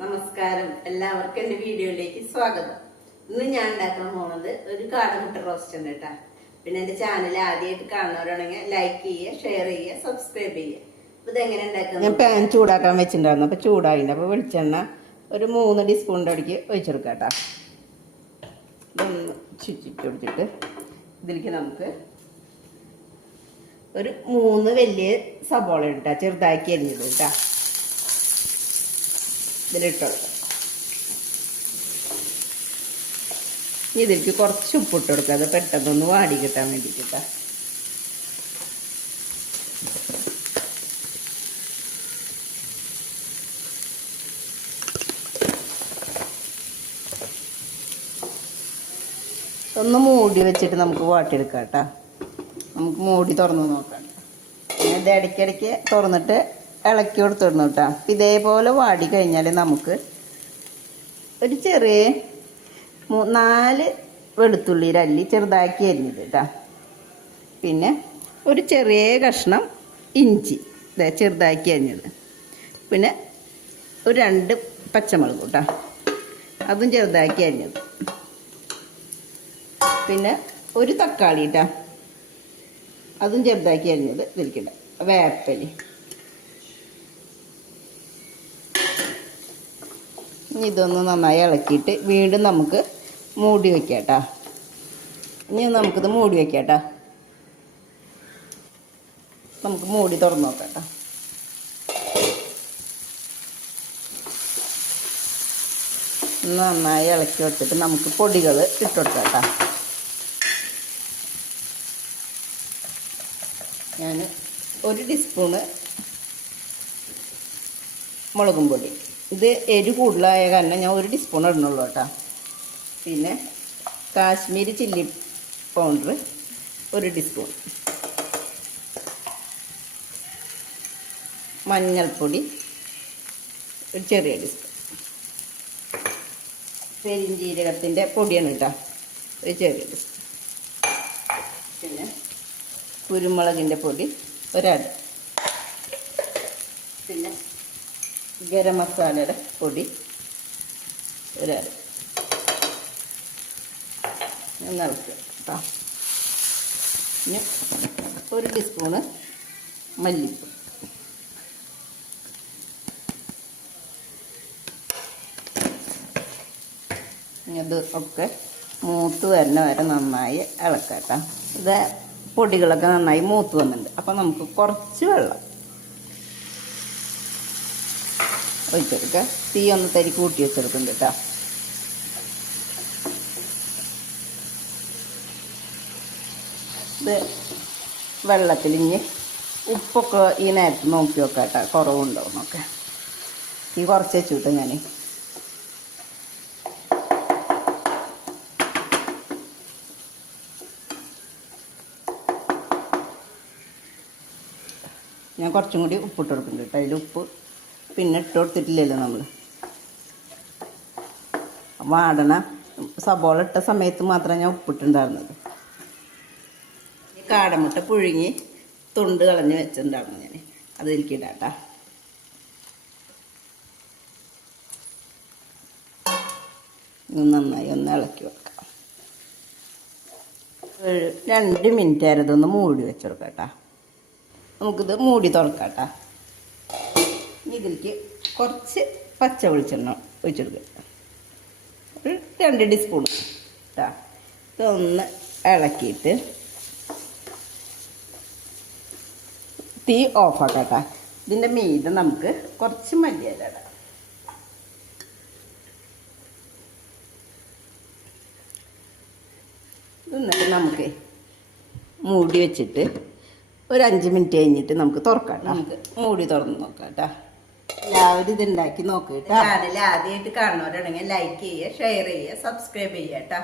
നമസ്കാരം. എല്ലാവർക്കും എന്റെ വീഡിയോയിലേക്ക് സ്വാഗതം. ഇന്ന് ഞാൻ ഉണ്ടാക്കാൻ പോകുന്നത് ഒരു കാടമുട്ട റോസ്റ്റ് ആണ് കേട്ടാ. പിന്നെ എന്റെ ചാനൽ ആദ്യമായിട്ട് കാണുന്നവരാണെങ്കിൽ ലൈക്ക് ചെയ്യുക ഷെയർ ചെയ്യുക സബ്സ്ക്രൈബ് ചെയ്യുക. ഇതെങ്ങനെ ഉണ്ടാക്കുന്നത് ഞാൻ പാൻ ചൂടാക്കാൻ വെച്ചിട്ടുണ്ടായിരുന്നു. അപ്പോൾ ചൂടായില്ല അപ്പോൾ വെളിച്ചെണ്ണ ഒരു മൂന്ന് ടീസ്പൂണിന്റെ അടിക്ക് ഒഴിച്ചെടുക്കാം ഇതൊന്ന് ചുറ്റിട്ട് കൊടുത്തിട്ട് ഇതിലേക്ക് നമുക്ക് ഒരു മൂന്ന് വലിയ സബോള ഇട്ടാ ചെറുതാക്കി അരിഞ്ഞത് കേട്ടാ. ഇതിലിട്ട് ഇനി ഇതിലേക്ക് കുറച്ച് ഉപ്പിട്ട് കൊടുക്കുക അത് പെട്ടെന്നൊന്ന് വാടി കിട്ടാൻ വേണ്ടിയിട്ട്. ഒന്ന് മൂടി വെച്ചിട്ട് നമുക്ക് വാട്ടിയെടുക്കാം കേട്ടോ. നമുക്ക് മൂടി തുറന്ന് നോക്കാം. ഇത് ഇടയ്ക്കിടയ്ക്ക് തുറന്നിട്ട് ഇളക്കി കൊടുത്തിടണം കേട്ടോ. ഇതേപോലെ വാടി കഴിഞ്ഞാൽ നമുക്ക് ഒരു ചെറിയ നാല് വെളുത്തുള്ളി അല്ലി ചെറുതാക്കി അരിഞ്ഞത് കേട്ടോ. പിന്നെ ഒരു ചെറിയ കഷ്ണം ഇഞ്ചി ഇതാ ചെറുതാക്കി അരിഞ്ഞത്. പിന്നെ ഒരു രണ്ട് പച്ചമുളക് കേട്ടോ. അതും ചെറുതാക്കി അരിഞ്ഞത്. പിന്നെ ഒരു തക്കാളി കേട്ടോ. അതും ചെറുതാക്കി അരിഞ്ഞത് ഇതിൽക്കിട വേപ്പലി. ഇനി ഇതൊന്ന് നന്നായി ഇളക്കിയിട്ട് വീണ്ടും നമുക്ക് മൂടി വെക്കാട്ടോ. കേട്ടോ ഇനി നമുക്കിത് മൂടി വെക്കാട്ടോ. കേട്ടോ നമുക്ക് മൂടി തുറന്ന് നോക്കാം നന്നായി ഇളക്കി വെച്ചിട്ട് നമുക്ക് പൊടികൾ ഇട്ടുകൊടുക്കാം ഞാൻ ഒരു ടീസ്പൂണ് മുളകും പൊടി. ഇത് എരി കൂടുതലായ കാരണം ഞാൻ ഒരു ടീസ്പൂൺ ഇടണുള്ളൂ കേട്ടോ. പിന്നെ കാശ്മീരി ചില്ലി പൗഡർ ഒരു ടീസ്പൂൺ മഞ്ഞൾപ്പൊടി ഒരു ചെറിയ ടീസ്പൂൺ പെരിഞ്ചീരകത്തിന്റെ പൊടിയാണ് കേട്ടോ ഒരു ചെറിയ ടീസ്പൂൺ പിന്നെ കുരുമുളകിന്റെ പൊടി ഒരട. പിന്നെ ഗരം മസാലയുടെ പൊടി. ഒരു പിന്നെ ഒരു ടീസ്പൂണ് മല്ലിപ്പ് ഇത് ഒക്കെ മൂത്ത് വരുന്ന വരെ നന്നായി ഇളക്കാം ഇത് പൊടികളൊക്കെ നന്നായി മൂത്ത് വന്നിട്ടുണ്ട്. അപ്പം നമുക്ക് കുറച്ച് വെള്ളം ഒഴിച്ചെടുക്കുക തീ ഒന്ന് തരി കൂട്ടി വെച്ചെടുക്കുന്നുണ്ട് കേട്ടോ. ഇത് വെള്ളത്തിലിഞ്ഞ് ഉപ്പൊക്കെ ഈ നേരത്ത് നോക്കി നോക്കാം കേട്ടോ. കുറവുണ്ടോ എന്നൊക്കെ. തീ കുറച്ച് വെച്ചു ഞാൻ ഞാൻ കുറച്ചും കൂടി ഉപ്പിട്ട് കൊടുക്കുന്നുണ്ട് കേട്ടോ. അതിൽ ഉപ്പ് പിന്നെ ഇട്ട് കൊടുത്തിട്ടില്ലല്ലോ നമ്മൾ വാടണ സബോള ഇട്ട സമയത്ത് മാത്രമേ ഞാൻ ഉപ്പിട്ടുണ്ടായിരുന്നത്. കാടമുട്ട പുഴുങ്ങി തൊണ്ട് കളഞ്ഞ് വെച്ചിട്ടുണ്ടായിരുന്നു ഞാൻ അത് എനിക്ക് ഇടാട്ടാ. നന്നായി ഒന്ന് ഇളക്കി വെക്കാം. രണ്ട് മിനിറ്റ് ആയിരുന്നു മൂടി വെച്ചെടുക്കാം കേട്ടോ നമുക്കിത് മൂടി തുറക്കാം കേട്ടോ ഇതിലേക്ക് കുറച്ച് പച്ച വെളിച്ചെണ്ണ ഒഴിച്ചെടുക്കുക ഒരു രണ്ട് ടീസ്പൂൺ. കേട്ടോ ഇതൊന്ന് ഇളക്കിയിട്ട് തീ ഓഫാക്കാം കേട്ടോ ഇതിന്റെ മീതെ നമുക്ക് കുറച്ച് മല്ലിയില ഇടാം. എന്നിട്ട് നമുക്ക് മൂടി വെച്ചിട്ട് ഒരു അഞ്ച് മിനിറ്റ് കഴിഞ്ഞിട്ട് നമുക്ക് തുറക്കാം നമുക്ക് മൂടി തുറന്ന് നോക്കാം കേട്ടോ എല്ലാവരും ഇത് ഉണ്ടാക്കി നോക്കുക ചാനൽ ആദ്യമായിട്ട് കാണുന്നവരാണെങ്കിൽ ലൈക്ക് ചെയ്യുക ഷെയർ ചെയ്യുക സബ്സ്ക്രൈബ് ചെയ്യുക